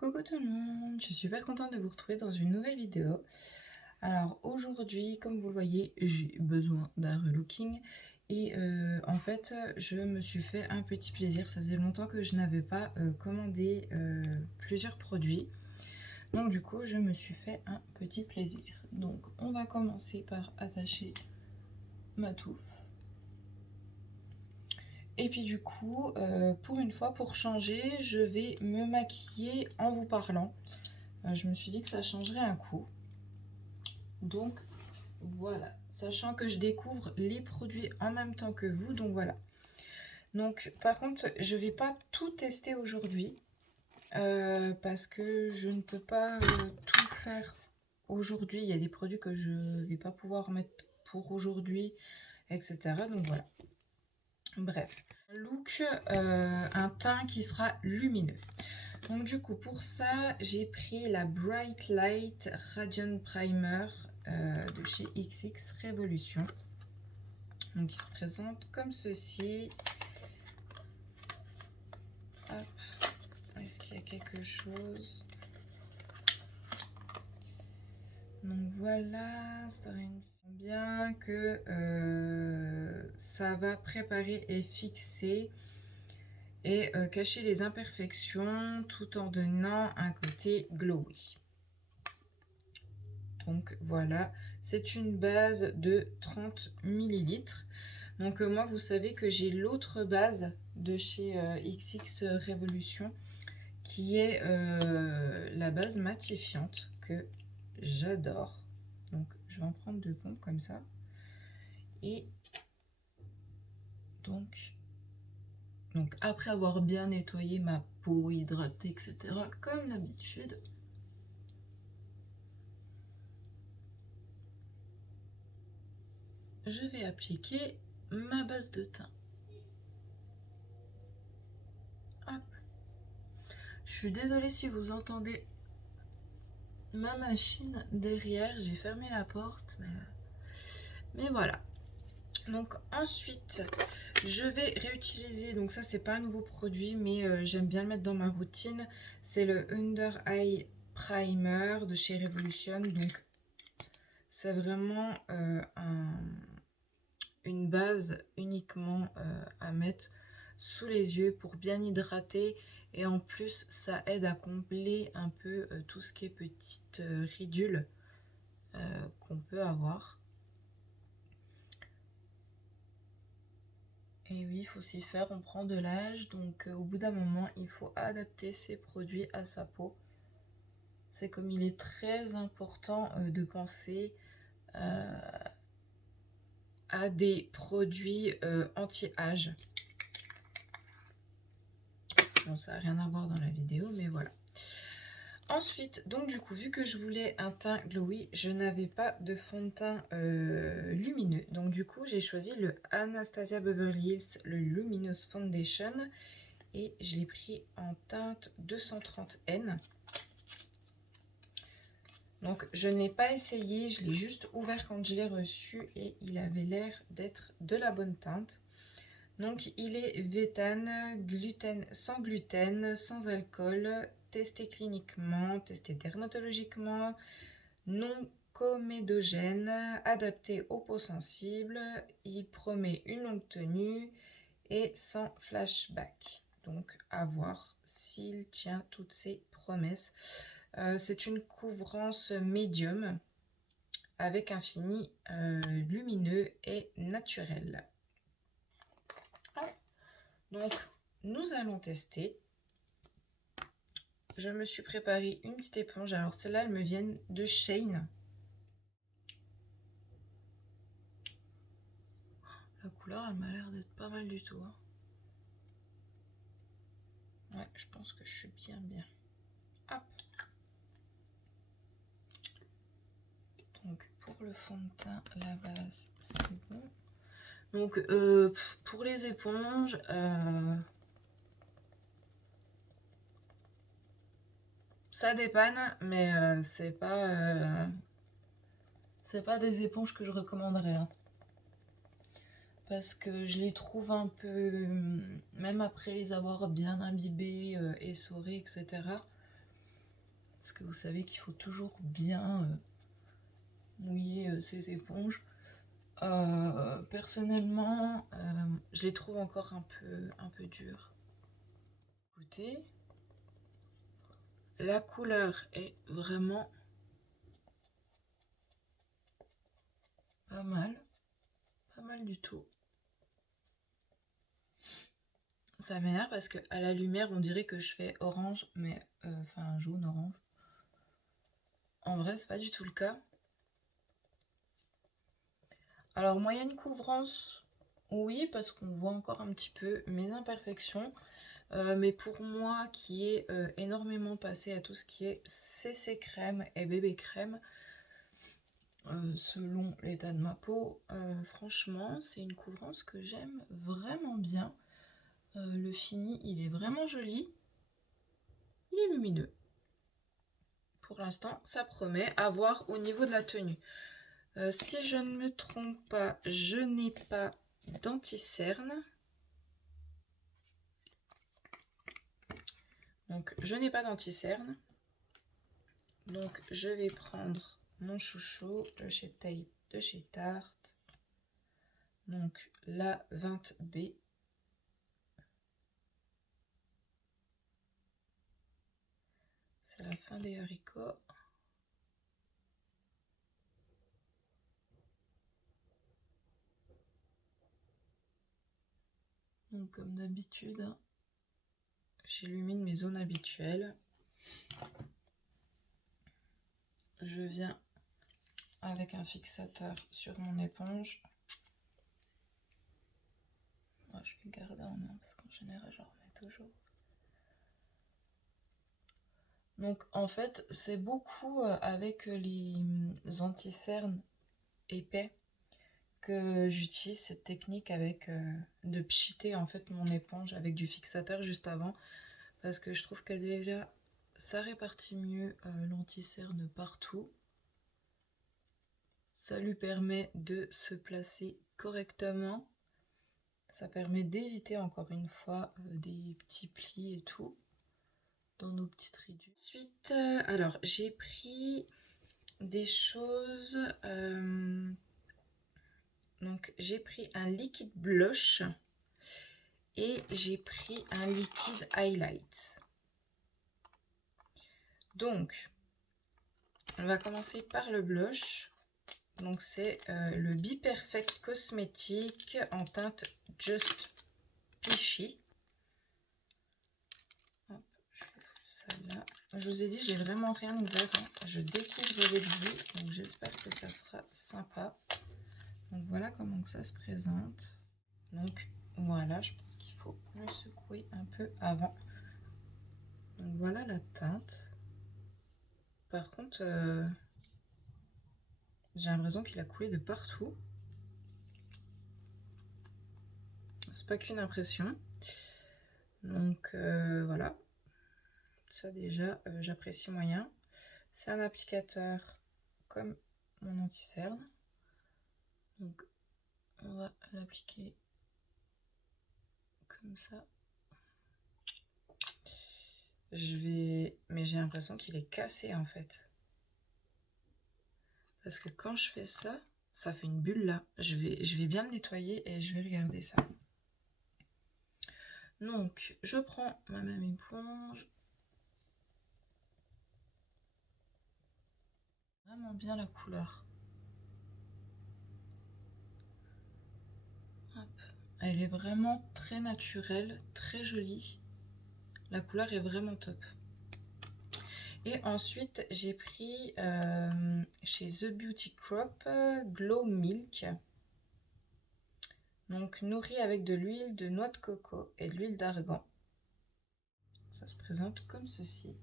Coucou tout le monde, je suis super contente de vous retrouver dans une nouvelle vidéo. Alors aujourd'hui, comme vous le voyez, j'ai besoin d'un relooking et en fait, je me suis fait un petit plaisir. Ça faisait longtemps que je n'avais pas commandé plusieurs produits. Donc du coup, je me suis fait un petit plaisir. Donc on va commencer par attacher ma touffe. Et puis du coup, pour une fois, pour changer, je vais me maquiller en vous parlant. Je me suis dit que ça changerait un coup. Donc voilà, sachant que je découvre les produits en même temps que vous, donc voilà. Donc par contre, je vais pas tout tester aujourd'hui parce que je ne peux pas tout faire aujourd'hui. Il y a des produits que je vais pas pouvoir mettre pour aujourd'hui, etc. Donc voilà. Bref, un look, un teint qui sera lumineux. Donc du coup pour ça j'ai pris la Bright Light Radiant Primer de chez XX Revolution. Donc il se présente comme ceci. Hop. Est-ce qu'il y a quelque chose? Donc voilà, ça aurait bien que ça va préparer et fixer et cacher les imperfections tout en donnant un côté glowy. Donc voilà, c'est une base de 30 ml. Donc moi, vous savez que j'ai l'autre base de chez XX Revolution qui est la base matifiante que j'adore. Donc je vais en prendre 2 pompes comme ça. Et donc après avoir bien nettoyé ma peau, hydratée, etc. comme d'habitude, je vais appliquer ma base de teint. Hop. Je suis désolée si vous entendez ma machine derrière, j'ai fermé la porte, mais voilà. Donc ensuite, je vais réutiliser, donc ça c'est pas un nouveau produit, mais j'aime bien le mettre dans ma routine. C'est le Under Eye Primer de chez Revolution. Donc c'est vraiment une base uniquement à mettre sous les yeux pour bien hydrater. Et en plus, ça aide à combler un peu tout ce qui est petites ridules qu'on peut avoir. Et oui, il faut s'y faire, on prend de l'âge, donc au bout d'un moment, il faut adapter ses produits à sa peau. C'est comme il est très important de penser à des produits anti-âge. Bon, ça n'a rien à voir dans la vidéo, mais voilà. Ensuite, donc du coup, vu que je voulais un teint glowy, je n'avais pas de fond de teint lumineux. Donc du coup, j'ai choisi le Anastasia Beverly Hills, le Luminous Foundation. Et je l'ai pris en teinte 230N. Donc je n'ai pas essayé, je l'ai juste ouvert quand je l'ai reçu et il avait l'air d'être de la bonne teinte. Donc il est vegan, sans gluten, sans alcool, testé cliniquement, testé dermatologiquement, non comédogène, adapté aux peaux sensibles. Il promet une longue tenue et sans flashback. Donc à voir s'il tient toutes ses promesses. C'est une couvrance médium avec un fini lumineux et naturel. Donc nous allons tester. Je me suis préparé une petite éponge. Alors celle-là, elle me vient de Shein. La couleur, elle m'a l'air d'être pas mal du tout. Hein. Ouais, je pense que je suis bien. Hop. Donc pour le fond de teint, la base, c'est bon. Donc pour les éponges, ça dépanne, mais c'est pas des éponges que je recommanderais. Hein. Parce que je les trouve un peu, même après les avoir bien imbibées, essorées, etc. Parce que vous savez qu'il faut toujours bien mouiller ses éponges. Personnellement, je les trouve encore un peu dures. Écoutez, la couleur est vraiment pas mal du tout. Ça m'énerve parce que à la lumière on dirait que je fais orange, mais enfin jaune orange. En vrai c'est pas du tout le cas. Alors moyenne couvrance, oui, parce qu'on voit encore un petit peu mes imperfections. Mais pour moi qui est énormément passé à tout ce qui est CC crème et bébé crème, selon l'état de ma peau, franchement c'est une couvrance que j'aime vraiment bien. Le fini il est vraiment joli, il est lumineux. Pour l'instant ça promet, à voir au niveau de la tenue. Si je ne me trompe pas, je n'ai pas d'anti-cerne. Donc je n'ai pas d'anti-cerne. Donc je vais prendre mon chouchou, le Shape Tape de chez Tarte. Donc la 20B. C'est la fin des haricots. Donc comme d'habitude, j'illumine mes zones habituelles. Je viens avec un fixateur sur mon éponge. Moi, je vais le garder en main parce qu'en général, j'en remets toujours. Donc en fait, c'est beaucoup avec les anti-cernes épais que j'utilise cette technique avec de pchiter en fait mon éponge avec du fixateur juste avant, parce que je trouve que déjà ça répartit mieux l'anti-cerne partout. Ça lui permet de se placer correctement. Ça permet d'éviter encore une fois des petits plis et tout dans nos petites ridules. Ensuite, alors j'ai pris des choses. Donc j'ai pris un liquide blush et j'ai pris un liquide highlight. Donc on va commencer par le blush. Donc c'est le Be Perfect Cosmétique en teinte Just Peachy. Hop, je vais foutre ça là. Je vous ai dit, j'ai vraiment rien ouvert. Hein. Je découvre avec vous, donc j'espère que ça sera sympa. Donc voilà comment ça se présente. Donc voilà, je pense qu'il faut le secouer un peu avant. Donc voilà la teinte. Par contre, j'ai l'impression qu'il a coulé de partout. C'est pas qu'une impression. Donc voilà. Ça déjà, j'apprécie moyen. C'est un applicateur comme mon anti-cerne. Donc on va l'appliquer comme ça. Mais j'ai l'impression qu'il est cassé en fait. Parce que quand je fais ça, ça fait une bulle là. Je vais bien le nettoyer et je vais regarder ça. Donc je prends ma même éponge. Vraiment bien la couleur. Hop. Elle est vraiment très naturelle, très jolie. La couleur est vraiment top. Et ensuite, j'ai pris chez The Beauty Crop Glow Milk. Donc nourri avec de l'huile de noix de coco et de l'huile d'argan. Ça se présente comme ceci.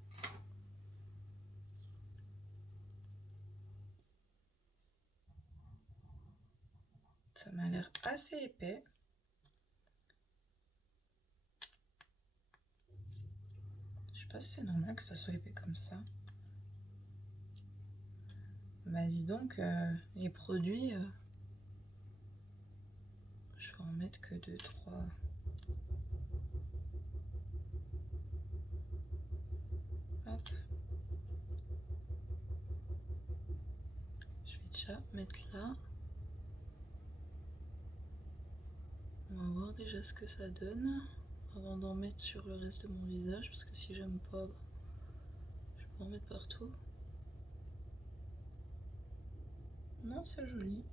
Ça m'a l'air assez épais. Je sais pas si c'est normal que ça soit épais comme ça. Bah dis donc, les produits, je vais en mettre que 2, 3. Hop. déjà mettre là. On va voir déjà ce que ça donne avant d'en mettre sur le reste de mon visage, parce que si j'aime pas, je peux en mettre partout. Non, c'est joli.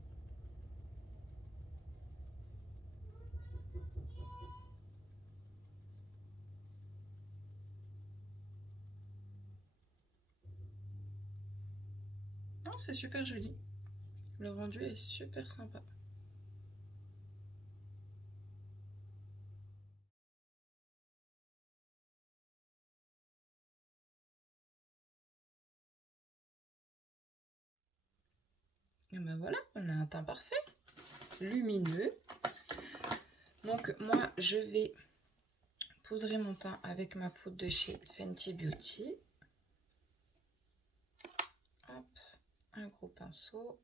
Non, c'est super joli. Le rendu est super sympa. Et ben voilà, on a un teint parfait, lumineux. Donc moi, je vais poudrer mon teint avec ma poudre de chez Fenty Beauty. Hop, un gros pinceau.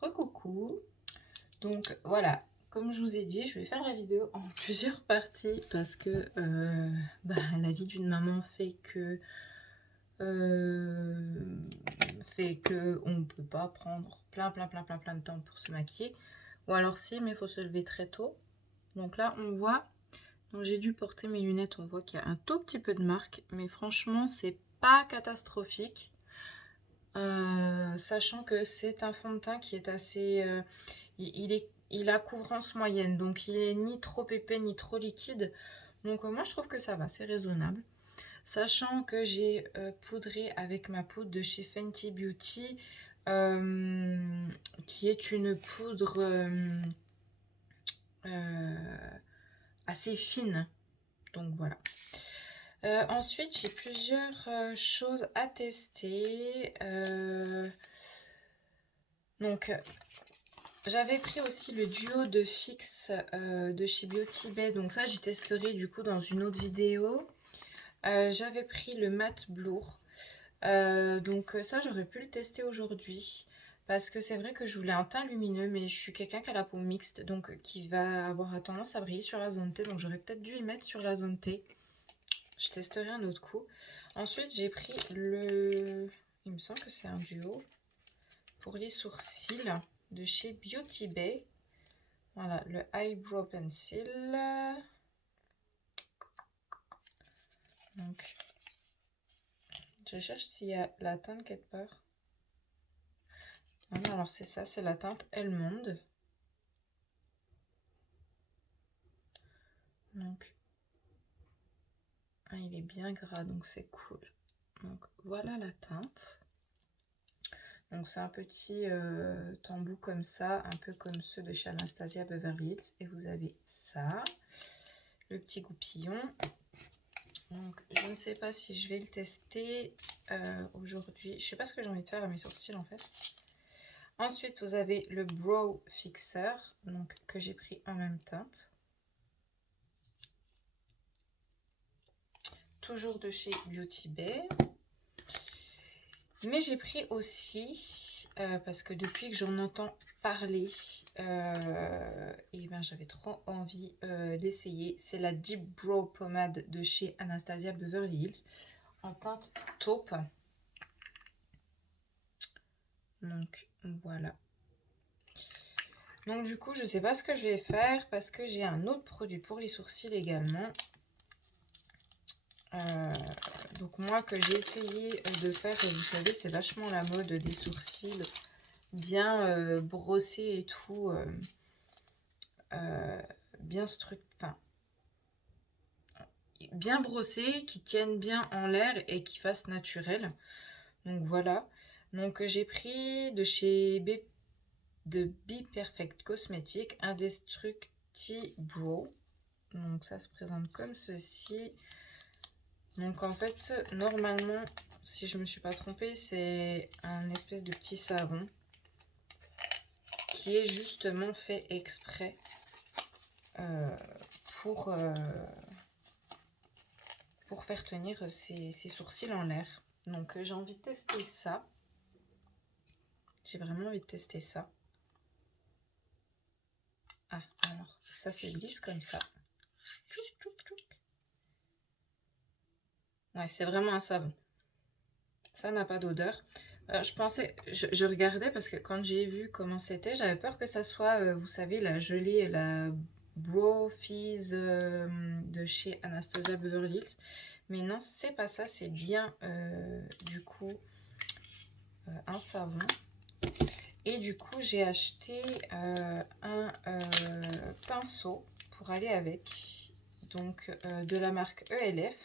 Recoucou. Donc voilà, comme je vous ai dit, je vais faire la vidéo en plusieurs parties parce que la vie d'une maman fait que on ne peut pas prendre plein de temps pour se maquiller. Ou alors si, mais il faut se lever très tôt. Donc là, on voit, donc j'ai dû porter mes lunettes, on voit qu'il y a un tout petit peu de marque, mais franchement, c'est pas catastrophique. Sachant que c'est un fond de teint qui est assez... il a couvrance moyenne, donc il est ni trop épais ni trop liquide. Donc moi, je trouve que ça va, c'est raisonnable. Sachant que j'ai poudré avec ma poudre de chez Fenty Beauty, qui est une poudre assez fine. Donc voilà. Ensuite, j'ai plusieurs choses à tester. Donc, j'avais pris aussi le duo de Fix de chez Beauty Bay. Donc ça, j'y testerai du coup dans une autre vidéo. J'avais pris le Matte Blur. Donc ça, j'aurais pu le tester aujourd'hui. Parce que c'est vrai que je voulais un teint lumineux, mais je suis quelqu'un qui a la peau mixte, donc qui va avoir tendance à briller sur la zone T. Donc j'aurais peut-être dû y mettre sur la zone T. Je testerai un autre coup. Ensuite, j'ai pris le... Il me semble que c'est un duo. Pour les sourcils de chez Beauty Bay. Voilà, le Eyebrow Pencil. Donc, je cherche s'il y a la teinte quelque part. Voilà, alors c'est ça, c'est la teinte Elmonde. Donc, il est bien gras, donc c'est cool. Donc, voilà la teinte. Donc, c'est un petit tambour comme ça, un peu comme ceux de chez Anastasia Beverly Hills. Et vous avez ça, le petit goupillon. Donc, je ne sais pas si je vais le tester aujourd'hui. Je sais pas ce que j'ai envie de faire à mes sourcils en fait. Ensuite, vous avez le Brow Fixer, donc que j'ai pris en même teinte. Toujours de chez Beauty Bay. Mais j'ai pris aussi, parce que depuis que j'en entends parler, et ben j'avais trop envie d'essayer. C'est la Deep Brow Pomade de chez Anastasia Beverly Hills en teinte taupe. Donc voilà. Donc du coup, je sais pas ce que je vais faire parce que j'ai un autre produit pour les sourcils également. Donc moi que j'ai essayé de faire, et vous savez, c'est vachement la mode des sourcils bien brossés et tout, bien bien brossés, qui tiennent bien en l'air et qui fassent naturel. Donc voilà. Donc j'ai pris de chez Be Perfect Cosmetics un Destructi Brow. Donc ça se présente comme ceci. Donc en fait, normalement, si je ne me suis pas trompée, c'est un espèce de petit savon qui est justement fait exprès pour faire tenir ses sourcils en l'air. Donc j'ai envie de tester ça. J'ai vraiment envie de tester ça. Ah, alors, ça se glisse comme ça. Tchouk, tchouk, tchouk. Ouais, c'est vraiment un savon. Ça n'a pas d'odeur. Je pensais, je regardais parce que quand j'ai vu comment c'était, j'avais peur que ça soit, vous savez, la gelée, la Bro Fizz de chez Anastasia Beverly Hills. Mais non, c'est pas ça, c'est bien du coup un savon. Et du coup, j'ai acheté un pinceau pour aller avec, donc de la marque ELF.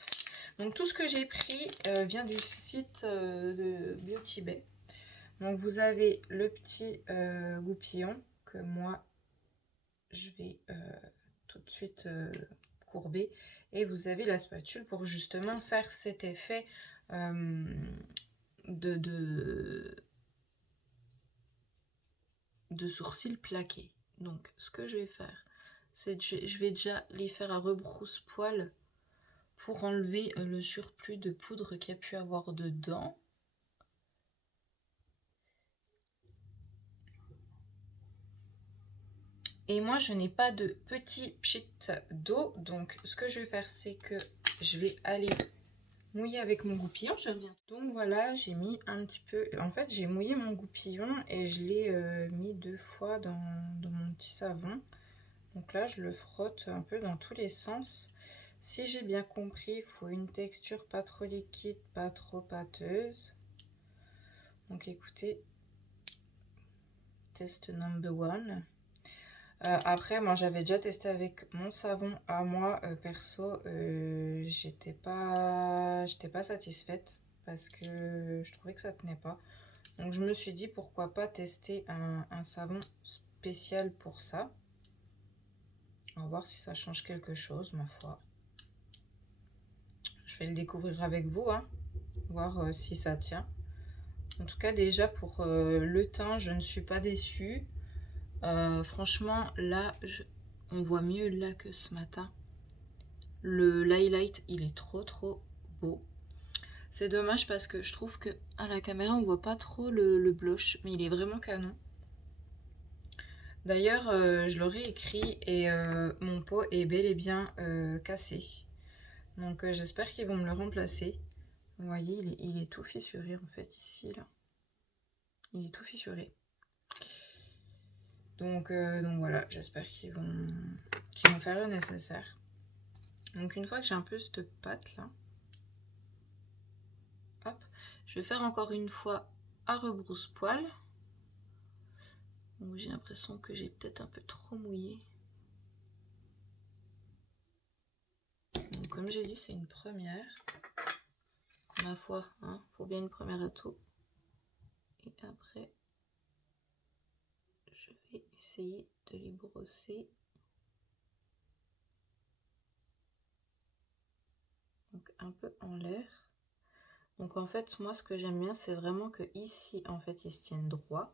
Donc tout ce que j'ai pris vient du site de Beauty Bay. Donc vous avez le petit goupillon que moi je vais tout de suite courber. Et vous avez la spatule pour justement faire cet effet de sourcils plaqués. Donc ce que je vais faire, c'est que je vais déjà les faire à rebrousse-poil pour enlever le surplus de poudre qu'il y a pu avoir dedans. Et moi, je n'ai pas de petit pchit d'eau. Donc, ce que je vais faire, c'est que je vais aller mouiller avec mon goupillon. Je reviens. Donc, voilà, j'ai mis un petit peu... En fait, j'ai mouillé mon goupillon et je l'ai mis 2 fois dans mon petit savon. Donc là, je le frotte un peu dans tous les sens. Si j'ai bien compris, il faut une texture pas trop liquide, pas trop pâteuse. Donc, écoutez, test number 1. Après, moi j'avais déjà testé avec mon savon à moi, perso, j'étais pas satisfaite parce que je trouvais que ça tenait pas. Donc je me suis dit pourquoi pas tester un savon spécial pour ça. On va voir si ça change quelque chose, ma foi. Je vais le découvrir avec vous, hein, voir si ça tient. En tout cas, déjà pour le teint, je ne suis pas déçue. Franchement, là, on voit mieux là que ce matin. Le highlight, il est trop beau. C'est dommage parce que je trouve que à la caméra, on voit pas trop le blush, mais il est vraiment canon. D'ailleurs, je l'aurais écrit et mon pot est bel et bien cassé. Donc j'espère qu'ils vont me le remplacer. Vous voyez, il est tout fissuré en fait ici, là. Il est tout fissuré. Donc voilà, j'espère qu'ils vont faire le nécessaire. Donc une fois que j'ai un peu cette pâte là, hop, je vais faire encore une fois à rebrousse-poil. J'ai l'impression que j'ai peut-être un peu trop mouillé. Donc comme j'ai dit, c'est une première. Ma foi, hein, faut bien une première à tout. Et après, je vais essayer de les brosser. Donc un peu en l'air. Donc en fait, moi ce que j'aime bien, c'est vraiment que ici, en fait, ils se tiennent droit.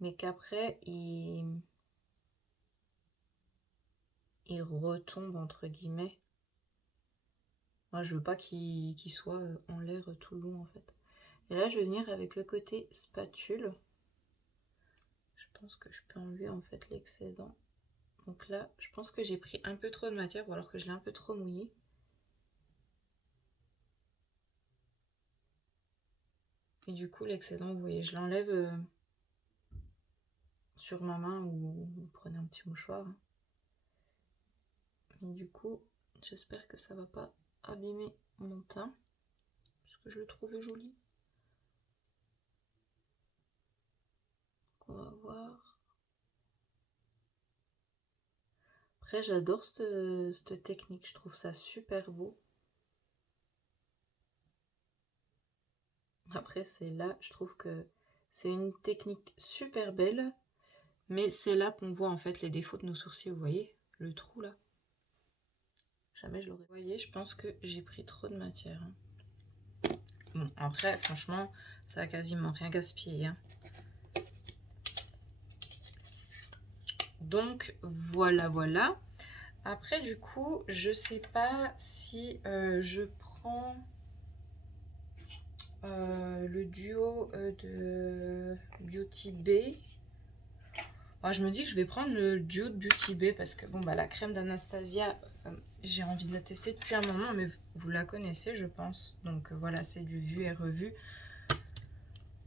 Mais qu'après, ils retombent, entre guillemets. Moi, je veux pas qu'ils soient en l'air tout le long, en fait. Et là, je vais venir avec le côté spatule. Je pense que je peux enlever, en fait, l'excédent. Donc là, je pense que j'ai pris un peu trop de matière, ou alors que je l'ai un peu trop mouillé. Et du coup, l'excédent, vous voyez, je l'enlève sur ma main ou vous prenez un petit mouchoir. Et du coup, j'espère que ça va pas abîmer mon teint, parce que je le trouvais joli. Donc on va voir. Après, j'adore cette technique, je trouve ça super beau. Après, c'est là, je trouve que c'est une technique super belle, mais c'est là qu'on voit en fait les défauts de nos sourcils, vous voyez, le trou là. Jamais je l'aurais. Vous voyez, je pense que j'ai pris trop de matière. Bon, après, franchement, ça a quasiment rien gaspillé. Hein. Donc, voilà. Après, du coup, je sais pas si je prends le duo de Beauty Bay. Moi, je me dis que je vais prendre le duo de Beauty Bay parce que bon, bah, la crème d'Anastasia, j'ai envie de la tester depuis un moment, mais vous la connaissez, je pense. Donc voilà, c'est du vu et revu.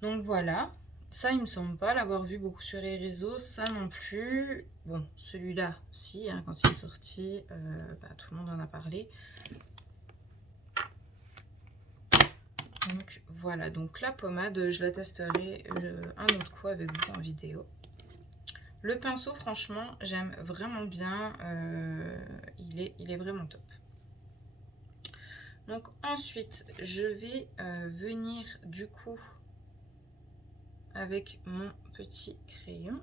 Donc voilà, ça il me semble pas l'avoir vu beaucoup sur les réseaux, ça non plus. Bon, celui-là, si, hein, quand il est sorti, tout le monde en a parlé. Donc voilà, donc la pommade, je la testerai un autre coup avec vous en vidéo. Le pinceau, franchement, j'aime vraiment bien, il est vraiment top. Donc ensuite, je vais venir du coup avec mon petit crayon.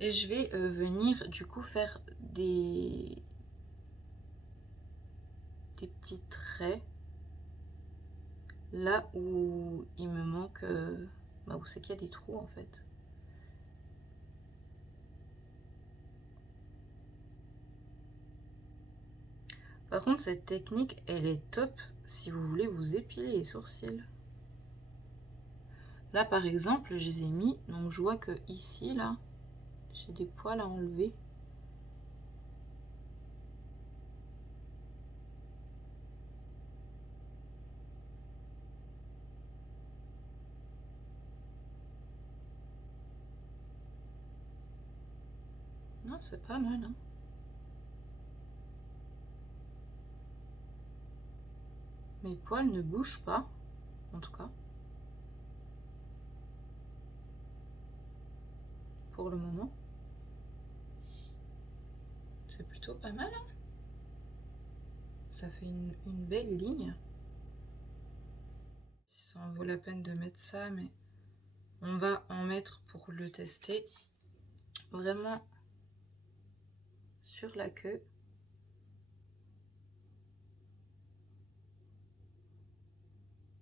Et je vais venir du coup faire des petits traits là où il me manque, où c'est qu'il y a des trous en fait. Par contre, cette technique, elle est top si vous voulez vous épiler les sourcils. Là, par exemple, je les ai mis, donc je vois que ici, là, j'ai des poils à enlever. Non, c'est pas mal, hein. Mes poils ne bougent pas, en tout cas. Pour le moment. C'est plutôt pas mal, hein. Ça fait une belle ligne. Ça en vaut la peine de mettre ça, mais on va en mettre pour le tester. Vraiment sur la queue.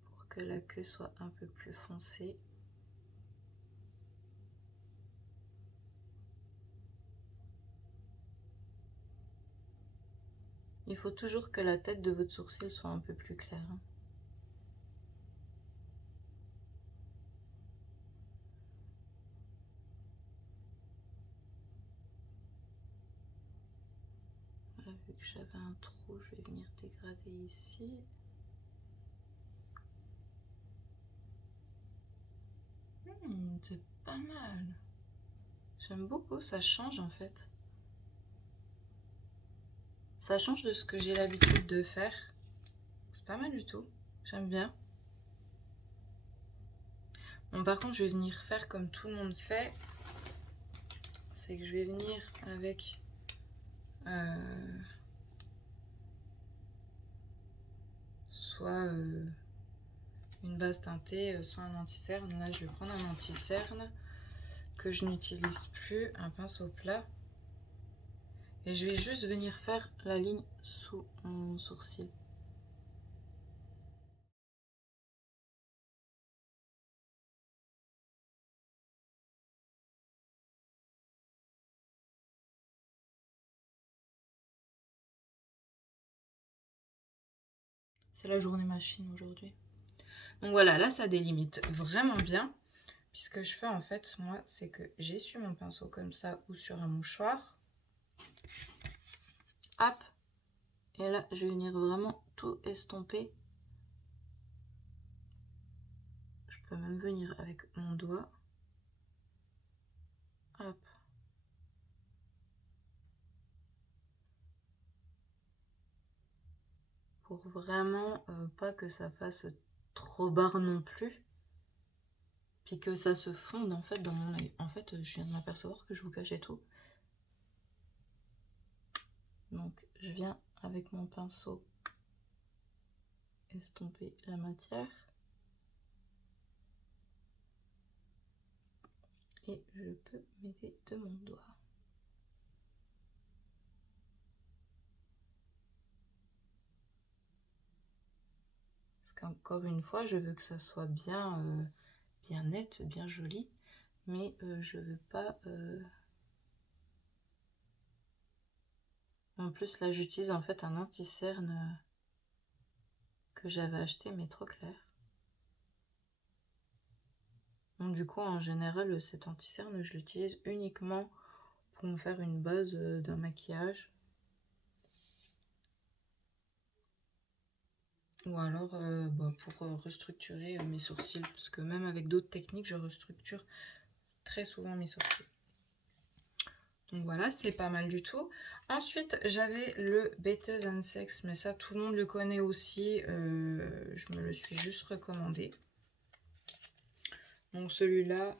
Pour que la queue soit un peu plus foncée. Il faut toujours que la tête de votre sourcil soit un peu plus claire, hein. Voilà, vu que j'avais un trou, je vais venir dégrader ici. C'est pas mal. J'aime beaucoup, ça change en fait. Ça change de ce que j'ai l'habitude de faire. C'est pas mal du tout. J'aime bien. Bon, par contre, je vais venir faire comme tout le monde fait. C'est que je vais venir avec soit une base teintée, soit un anti-cerne. Là, je vais prendre un anti-cerne que je n'utilise plus, un pinceau plat. Et je vais juste venir faire la ligne sous mon sourcil. C'est la journée machine aujourd'hui. Donc voilà, là ça délimite vraiment bien. Puis ce que je fais en fait, moi, c'est que j'essuie mon pinceau comme ça ou sur un mouchoir. Hop. Et là, je vais venir vraiment tout estomper. Je peux même venir avec mon doigt. Hop. Pour vraiment pas que ça fasse trop barre non plus. Puis que ça se fonde en fait dans mon œil. En fait, je viens de m'apercevoir que je vous cachais tout. Donc, je viens avec mon pinceau estomper la matière. Et je peux m'aider de mon doigt. Parce qu'encore une fois, je veux que ça soit bien, bien net, bien joli. Mais je veux pas... En plus, là, j'utilise en fait un anti-cerne que j'avais acheté, mais trop clair. Donc du coup, en général, cet anti-cerne, je l'utilise uniquement pour me faire une base d'un maquillage. Ou alors pour restructurer mes sourcils. Parce que même avec d'autres techniques, je restructure très souvent mes sourcils. Donc voilà, c'est pas mal du tout. Ensuite, j'avais le Better Sex, mais ça, tout le monde le connaît aussi. Je me le suis juste recommandé. Donc celui-là,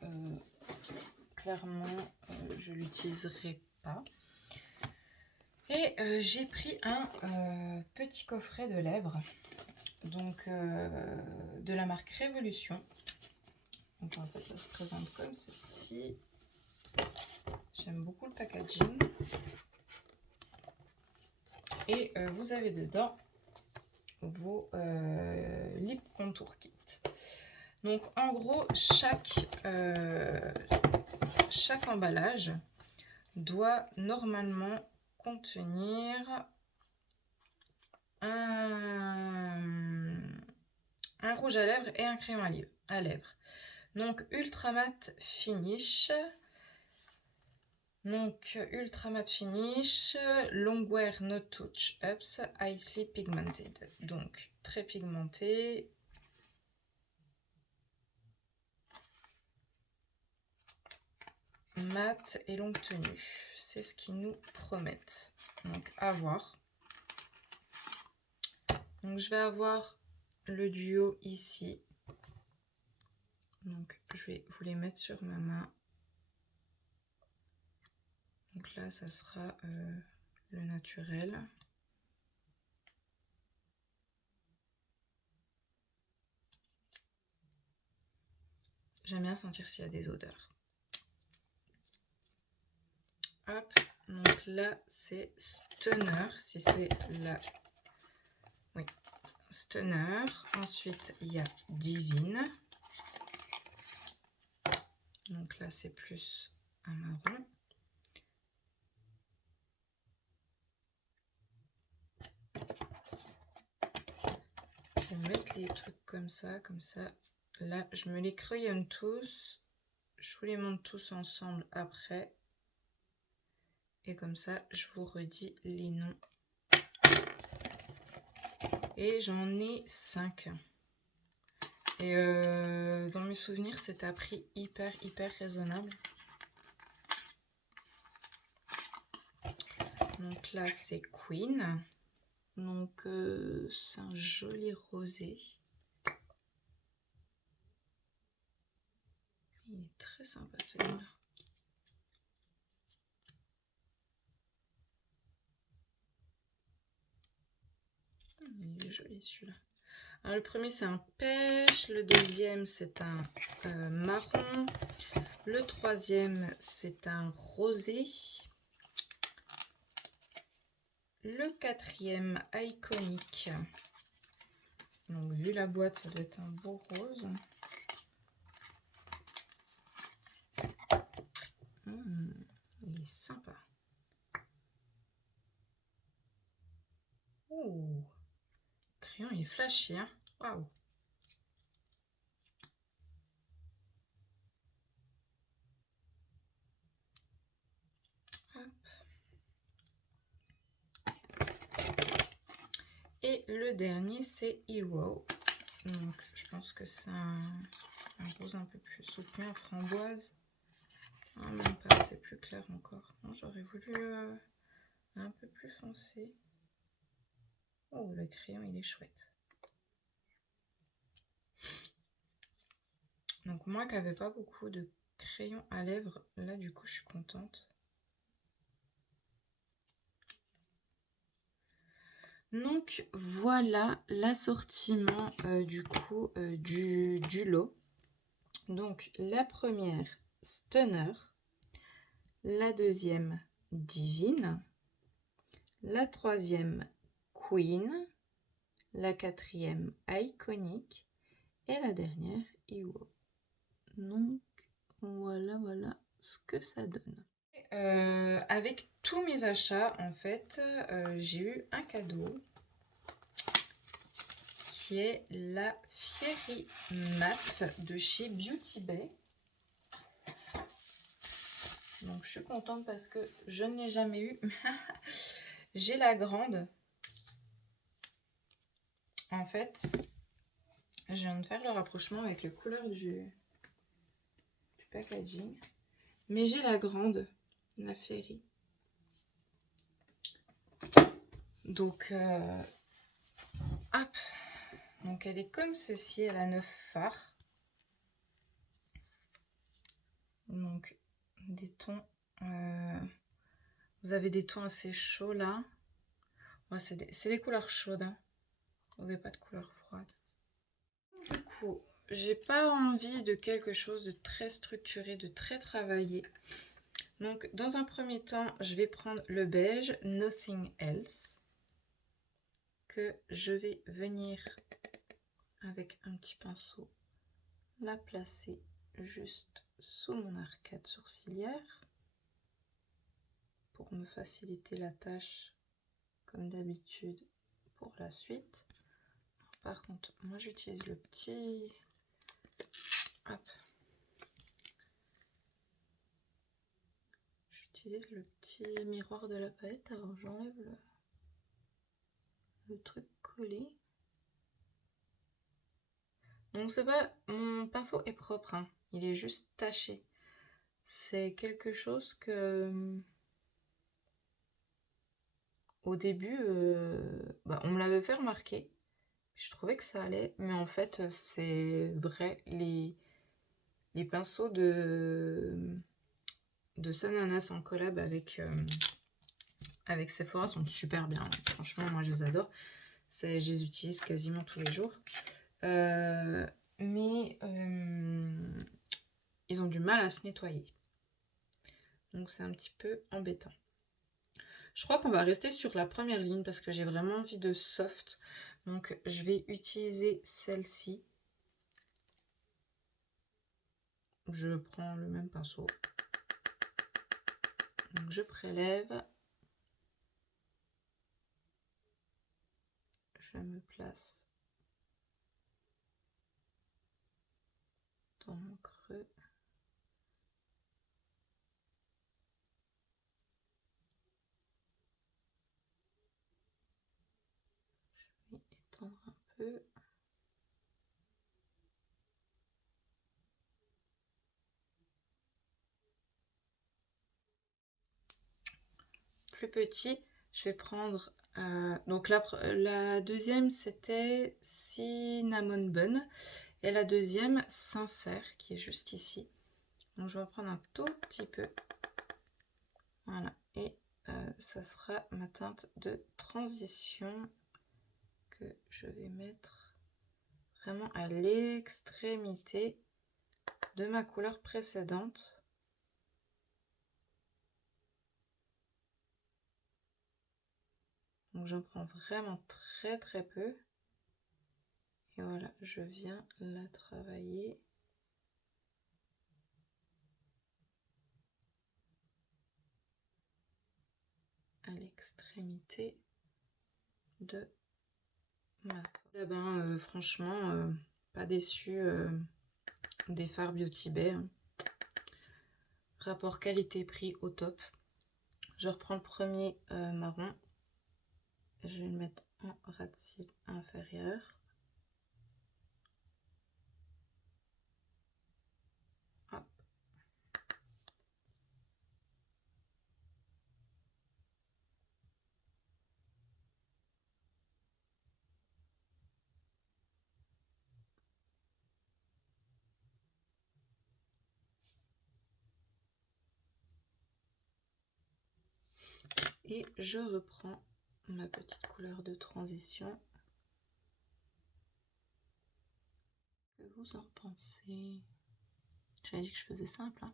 clairement, je l'utiliserai pas. Et j'ai pris un petit coffret de lèvres, donc de la marque Révolution. Donc en fait, ça se présente comme ceci. J'aime beaucoup le packaging. Et vous avez dedans vos lip contour kit. Donc en gros, chaque emballage doit normalement contenir un rouge à lèvres et un crayon à lèvres. Donc Ultra Matte Finish. Donc Ultra Matte Finish, Longwear No Touch Ups, Icely Pigmented. Donc très pigmenté. Mat et longue tenue. C'est ce qu'ils nous promettent. Donc à voir. Donc je vais avoir le duo ici. Donc je vais vous les mettre sur ma main. Donc là ça sera le naturel. J'aime bien sentir s'il y a des odeurs. Hop, donc là c'est Stunner, si c'est la... Oui, Stunner. Ensuite il y a Divine. Donc là c'est plus un marron. Je vais mettre les trucs comme ça, comme ça. Là je me les crayonne tous. Je vous les montre tous ensemble après. Et comme ça, je vous redis les noms. Et j'en ai 5. Et dans mes souvenirs, c'est à prix hyper raisonnable. Donc là, c'est Queen. Donc c'est un joli rosé. Il est très sympa celui-là. Il est joli celui-là. Alors, le premier c'est un pêche, le deuxième c'est un marron, le troisième c'est un rosé, le quatrième iconique. Donc vu la boîte, ça doit être un beau rose. Il est sympa. Oh, le crayon il est flashy, hein. Waouh. Et le dernier c'est Hero. Donc je pense que c'est un rose un peu plus soutenu, un framboise. Ah, même pas, c'est plus clair encore. J'aurais voulu un peu plus foncé. Oh, le crayon il est chouette. Donc moi qui n'avais pas beaucoup de crayons à lèvres, là du coup je suis contente. Donc voilà l'assortiment du coup du lot. Donc la première Stunner, la deuxième Divine, la troisième Queen, la quatrième Iconic et la dernière Hero. Donc voilà ce que ça donne. Avec tous mes achats en fait, j'ai eu un cadeau qui est la Fairy Matte de chez Beauty Bay. Donc je suis contente parce que je ne l'ai jamais eu. J'ai la grande. En fait, je viens de faire le rapprochement avec les couleurs du packaging. Mais j'ai la grande, la Fairy. Donc, hop. Donc, elle est comme ceci. Elle a 9 fards. Donc, des tons... vous avez des tons assez chauds, là. Ouais, c'est des couleurs chaudes. Hein. Vous n'avez pas de couleurs froides. Du coup, j'ai pas envie de quelque chose de très structuré, de très travaillé. Donc, dans un premier temps, je vais prendre le beige Nothing Else, que je vais venir avec un petit pinceau la placer juste sous mon arcade sourcilière pour me faciliter la tâche comme d'habitude pour la suite. Par contre, moi j'utilise le petit... Hop. J'utilise le petit miroir de la palette. Alors j'enlève le truc collé. Donc c'est pas... Mon pinceau est propre, hein. Il est juste taché. C'est quelque chose que... Au début, on me l'avait fait remarquer. Je trouvais que ça allait, mais en fait, c'est vrai, les pinceaux de Sananas en collab avec Sephora sont super bien. Franchement, moi, je les adore. Je les utilise quasiment tous les jours. Mais ils ont du mal à se nettoyer. Donc, c'est un petit peu embêtant. Je crois qu'on va rester sur la première ligne parce que j'ai vraiment envie de soft. Donc, je vais utiliser celle-ci. Je prends le même pinceau. Donc, je prélève. Je me place dans mon creux. Je vais étendre un peu. Plus petit, je vais prendre... donc la deuxième, c'était Cinnamon Bun. Et la deuxième, Sincère, qui est juste ici. Donc je vais en prendre un tout petit peu. Voilà. Et ça sera ma teinte de transition que je vais mettre vraiment à l'extrémité de ma couleur précédente. Donc j'en prends vraiment très très peu. Et voilà, je viens la travailler. À l'extrémité de ma forme. Franchement, pas déçu des fards Beauty Bay. Hein. Rapport qualité-prix au top. Je reprends le premier marron. Je vais le mettre en ras de cils inférieur. Hop. Et je reprends ma petite couleur de transition. Que vous en pensez? J'avais dit que je faisais simple. Hein.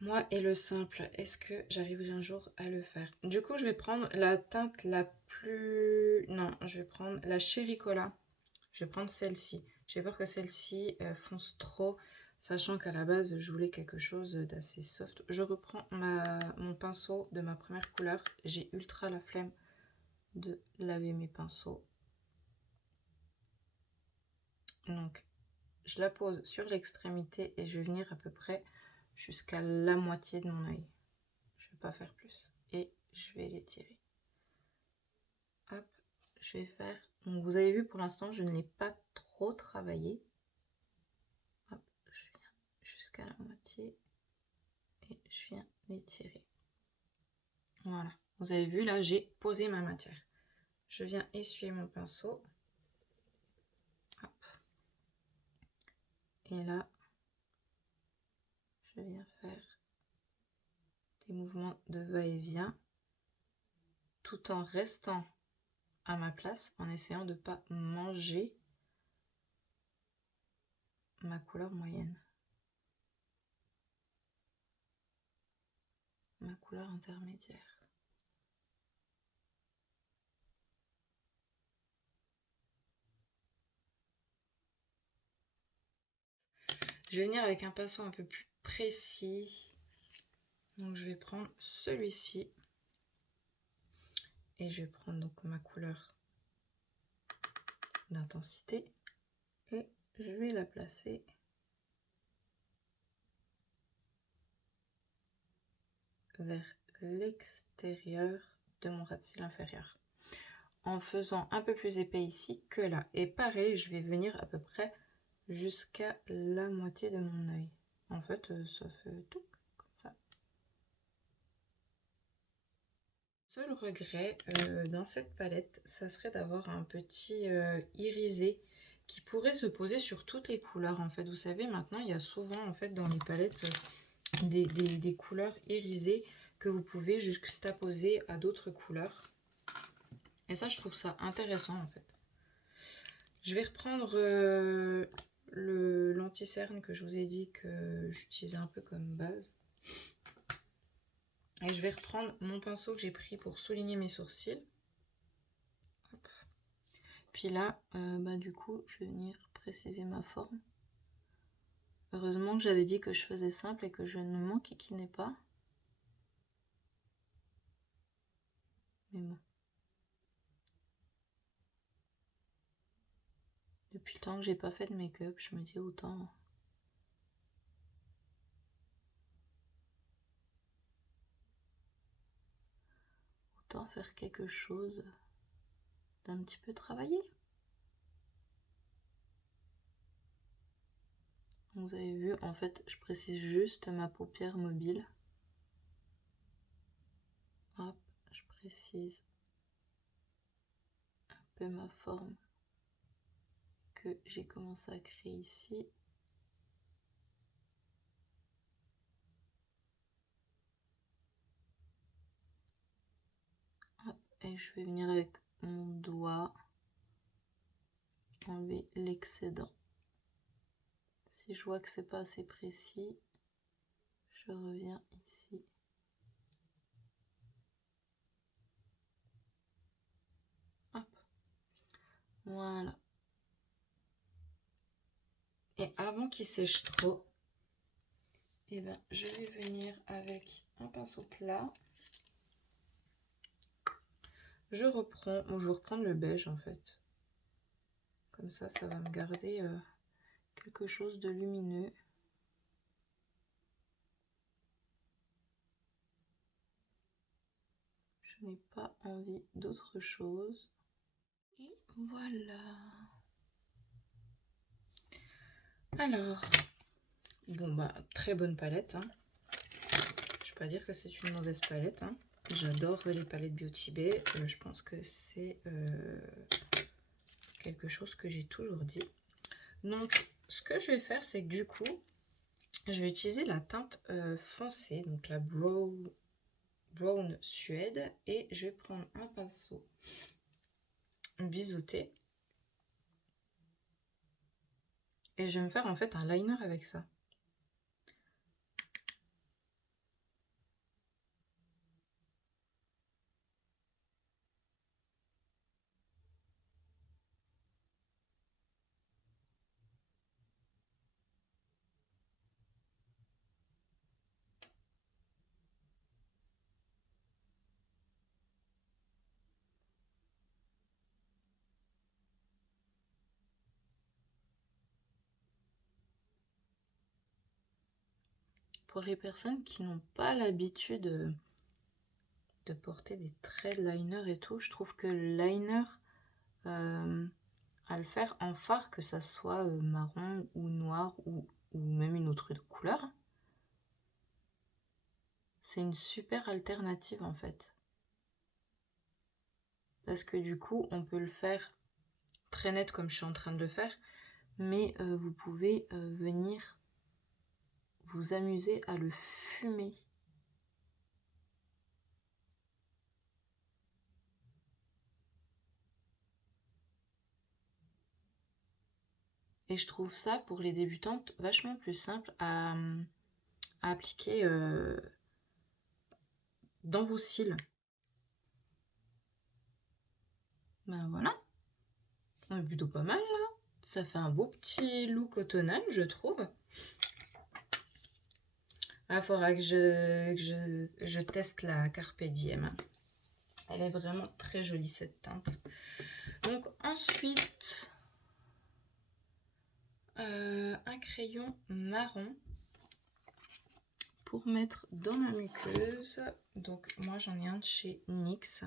Moi et le simple, est-ce que j'arriverai un jour à le faire? Du coup, je vais prendre la teinte la plus... Non, je vais prendre la Cherry Cola. Je vais prendre celle-ci. J'ai peur que celle-ci fonce trop, sachant qu'à la base, je voulais quelque chose d'assez soft. Je reprends mon pinceau de ma première couleur. J'ai ultra la flemme de laver mes pinceaux. Donc, je la pose sur l'extrémité et je vais venir à peu près jusqu'à la moitié de mon œil. Je ne vais pas faire plus. Et je vais l'étirer. Hop, je vais faire... Donc vous avez vu, pour l'instant, je ne l'ai pas trop travaillé. Hop, je viens jusqu'à la moitié et je viens l'étirer. Voilà, vous avez vu, là, j'ai posé ma matière. Je viens essuyer mon pinceau. Hop. Et là, je viens faire des mouvements de va-et-vient tout en restant à ma place, en essayant de ne pas manger ma couleur moyenne, ma couleur intermédiaire. Je vais venir avec un pinceau un peu plus précis. Donc je vais prendre celui-ci. Et je vais prendre donc ma couleur d'intensité. Et je vais la placer vers l'extérieur de mon ras de cils inférieur. En faisant un peu plus épais ici que là. Et pareil, je vais venir à peu près jusqu'à la moitié de mon œil. En fait, ça fait tout comme ça. Seul regret dans cette palette, ça serait d'avoir un petit irisé qui pourrait se poser sur toutes les couleurs. En fait, vous savez, maintenant, il y a souvent en fait dans les palettes des couleurs irisées que vous pouvez juxtaposer à d'autres couleurs. Et ça, je trouve ça intéressant en fait. Je vais reprendre l'anti-cerne que je vous ai dit que j'utilisais un peu comme base. Et je vais reprendre mon pinceau que j'ai pris pour souligner mes sourcils. Hop. Puis là, du coup, je vais venir préciser ma forme. Heureusement que j'avais dit que je faisais simple et que je ne m'enquiquinais pas. Mais bon. Depuis le temps que j'ai pas fait de make-up, je me dis autant faire quelque chose d'un petit peu travaillé. Vous avez vu, en fait, je précise juste ma paupière mobile. Hop, je précise un peu ma forme que j'ai commencé à créer ici. Hop, et je vais venir avec mon doigt enlever l'excédent. Si je vois que c'est pas assez précis, je reviens ici. Hop. Voilà. Et avant qu'il sèche trop, eh ben, je vais venir avec un pinceau plat. Je vais reprendre le beige en fait. Comme ça, ça va me garder quelque chose de lumineux. Je n'ai pas envie d'autre chose. Et voilà. Alors, bon bah, très bonne palette. Hein. Je ne vais pas dire que c'est une mauvaise palette. Hein. J'adore les palettes Beauty Bay. Je pense que c'est quelque chose que j'ai toujours dit. Donc, ce que je vais faire, c'est que du coup, je vais utiliser la teinte foncée, donc la Brown Suède, et je vais prendre un pinceau biseauté. Et je vais me faire en fait un liner avec ça. Pour les personnes qui n'ont pas l'habitude de porter des traits de liner et tout, je trouve que le liner à le faire en fard, que ça soit marron ou noir ou même une autre couleur. C'est une super alternative en fait. Parce que du coup, on peut le faire très net comme je suis en train de le faire, mais vous pouvez venir vous amuser à le fumer. Et je trouve ça, pour les débutantes, vachement plus simple à appliquer dans vos cils. Ben voilà, on est plutôt pas mal là. Ça fait un beau petit look automnal, je trouve. Il faudra que je teste la Carpe Diem. Elle est vraiment très jolie cette teinte. Donc ensuite, un crayon marron pour mettre dans ma muqueuse. Donc moi j'en ai un de chez NYX.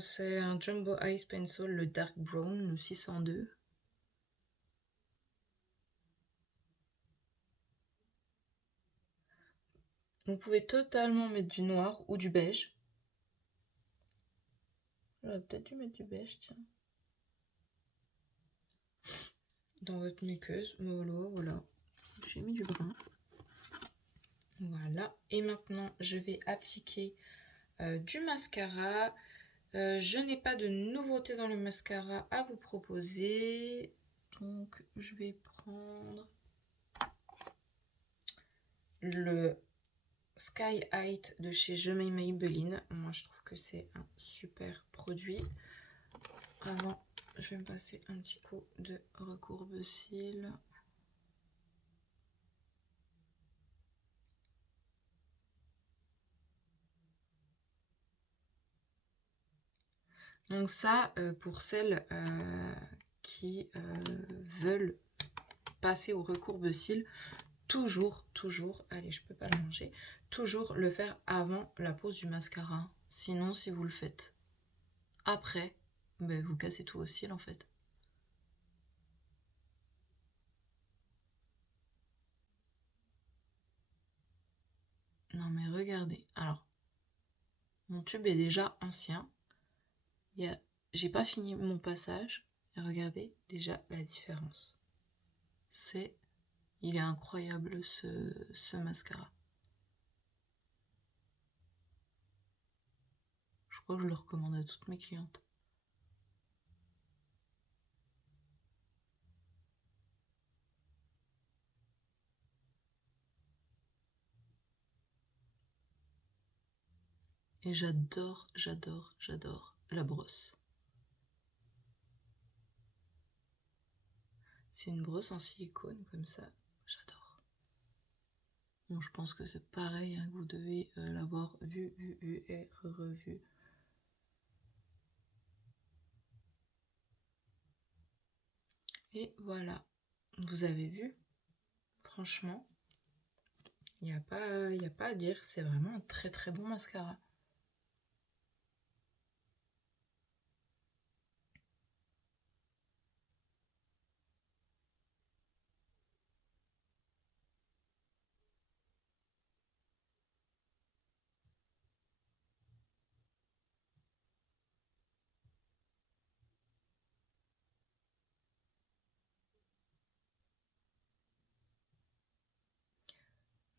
C'est un Jumbo Ice Pencil, le Dark Brown, le 602. Vous pouvez totalement mettre du noir ou du beige. J'aurais peut-être dû mettre du beige, tiens. Dans votre muqueuse. Voilà. J'ai mis du brun. Voilà. Et maintenant, je vais appliquer du mascara. Je n'ai pas de nouveauté dans le mascara à vous proposer. Donc, je vais prendre le Sky Height de chez Je m'aime Maybelline. Moi, je trouve que c'est un super produit. Avant, je vais me passer un petit coup de recourbe-cils. Donc ça, pour celles qui veulent passer au recourbe-cils, toujours, allez, je peux pas le manger, toujours le faire avant la pose du mascara. Sinon, si vous le faites après, ben, vous cassez tout au cils en fait. Non mais regardez, alors, mon tube est déjà ancien. J'ai pas fini mon passage. Et regardez déjà la différence. Il est incroyable ce mascara. Je crois que je le recommande à toutes mes clientes. Et j'adore la brosse. C'est une brosse en silicone comme ça, j'adore. Bon, je pense que c'est pareil, hein, vous devez l'avoir vu et revu. Et voilà, vous avez vu, franchement, il n'y a pas à dire, c'est vraiment un très très bon mascara.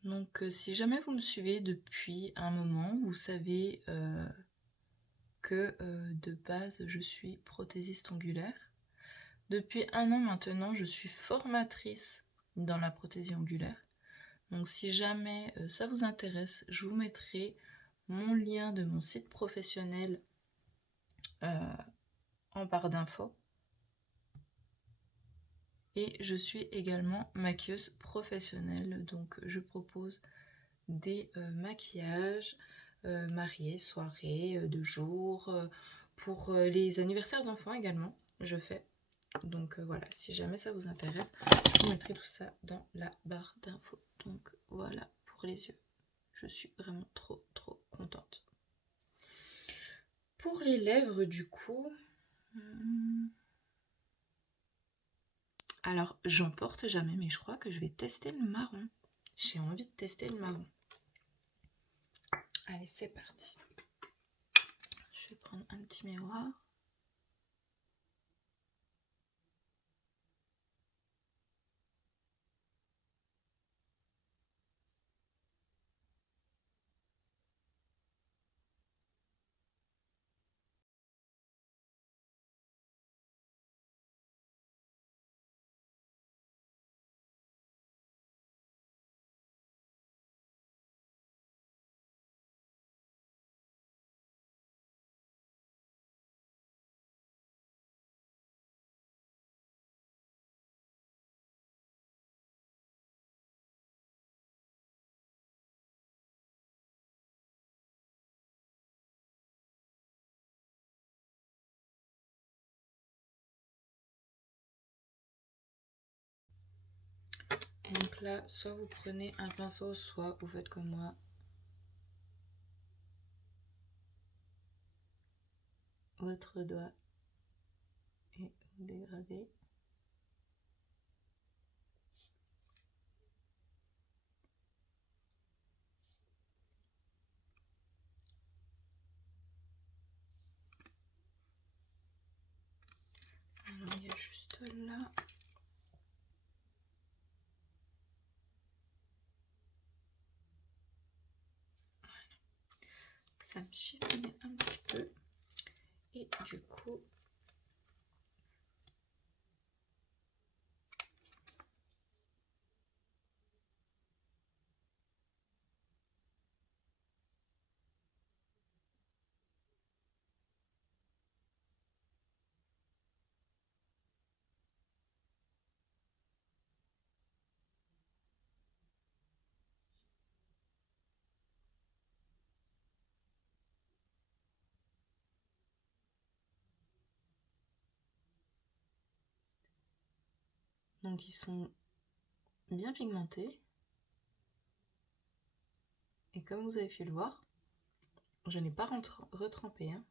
Donc si jamais vous me suivez depuis un moment, vous savez que de base je suis prothésiste ongulaire. Depuis un an maintenant, je suis formatrice dans la prothésie ongulaire. Donc si jamais ça vous intéresse, je vous mettrai mon lien de mon site professionnel en barre d'infos. Et je suis également maquilleuse professionnelle, donc je propose des maquillages mariés, soirées, de jour, pour les anniversaires d'enfants également, je fais. Donc voilà, si jamais ça vous intéresse, je vous mettrai tout ça dans la barre d'infos. Donc voilà pour les yeux. Je suis vraiment trop contente. Pour les lèvres, du coup... Alors, j'en porte jamais, mais je crois que je vais tester le marron. J'ai envie de tester le marron. Allez, c'est parti. Je vais prendre un petit miroir. Donc là, soit vous prenez un pinceau, soit vous faites comme moi. Votre doigt et vous dégradez. Alors il y a juste là. Ça me chiffonnait un petit peu. Et du coup... Donc ils sont bien pigmentés. Et comme vous avez pu le voir, je n'ai pas retrempé. Hein.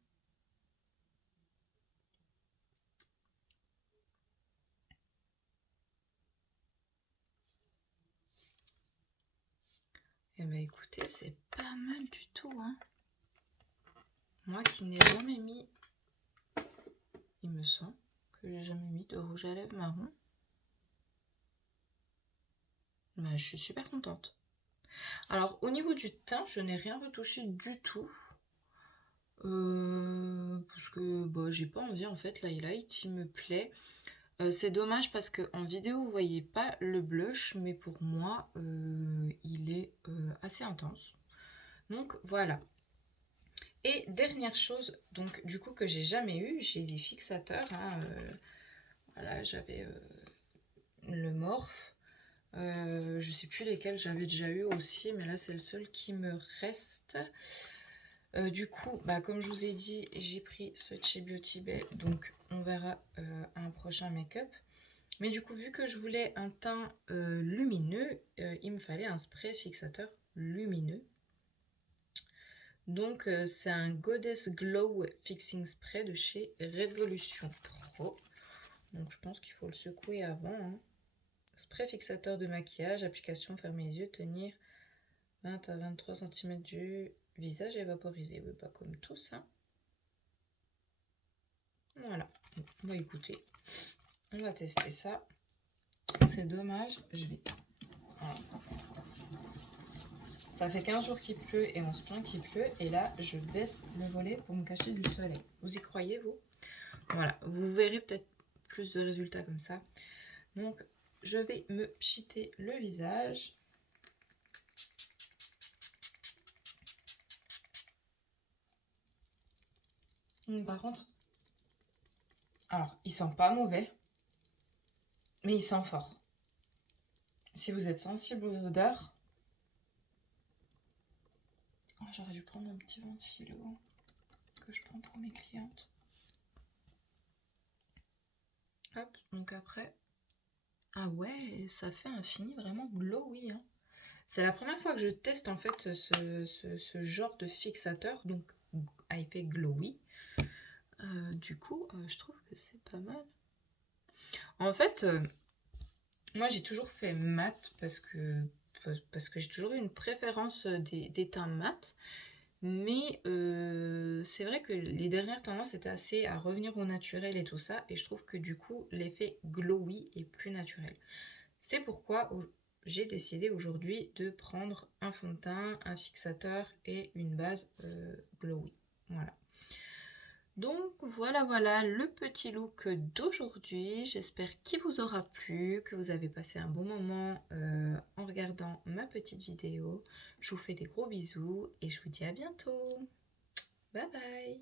Eh bien écoutez, c'est pas mal du tout. Hein. Moi qui n'ai jamais mis, il me semble que j'ai jamais mis de rouge à lèvres marron. Ben, je suis super contente. Alors au niveau du teint, je n'ai rien retouché du tout. Parce que bah, j'ai pas envie en fait, l'highlight il me plaît. C'est dommage parce que en vidéo vous voyez pas le blush, mais pour moi il est assez intense. Donc voilà. Et dernière chose, donc du coup que j'ai jamais eu, j'ai des fixateurs. Hein, voilà, j'avais le Morphe. Je sais plus lesquels j'avais déjà eu aussi, mais là c'est le seul qui me reste. Du coup, bah, comme je vous ai dit, j'ai pris ce chez Beauty Bay, donc on verra un prochain make-up. Mais du coup, vu que je voulais un teint lumineux, il me fallait un spray fixateur lumineux. Donc c'est un Goddess Glow Fixing Spray de chez Révolution Pro. Donc je pense qu'il faut le secouer avant. Hein. Spray fixateur de maquillage, application, fermez les yeux, tenir 20 à 23 cm du visage et vaporiser. Oui, pas comme tous. Hein. Voilà. Bon, écoutez, on va tester ça. C'est dommage, je vais... Voilà. Ça fait 15 jours qu'il pleut et on se plaint qu'il pleut. Et là, je baisse le volet pour me cacher du soleil. Vous y croyez, vous? Voilà, vous verrez peut-être plus de résultats comme ça. Donc, je vais me pchiter le visage. Par contre, alors, il sent pas mauvais, mais il sent fort. Si vous êtes sensible aux odeurs, oh, j'aurais dû prendre un petit ventilo que je prends pour mes clientes. Hop, donc après, ah ouais, ça fait un fini vraiment glowy. Hein. C'est la première fois que je teste en fait ce genre de fixateur, donc à effet glowy. Du coup, je trouve que c'est pas mal. En fait, moi j'ai toujours fait mat parce que j'ai toujours eu une préférence des teints mat. Mais c'est vrai que les dernières tendances étaient assez à revenir au naturel et tout ça. Et je trouve que du coup, l'effet glowy est plus naturel. C'est pourquoi j'ai décidé aujourd'hui de prendre un fond de teint, un fixateur et une base glowy. Voilà. Donc voilà le petit look d'aujourd'hui. J'espère qu'il vous aura plu, que vous avez passé un bon moment en regardant ma petite vidéo. Je vous fais des gros bisous et je vous dis à bientôt. Bye bye.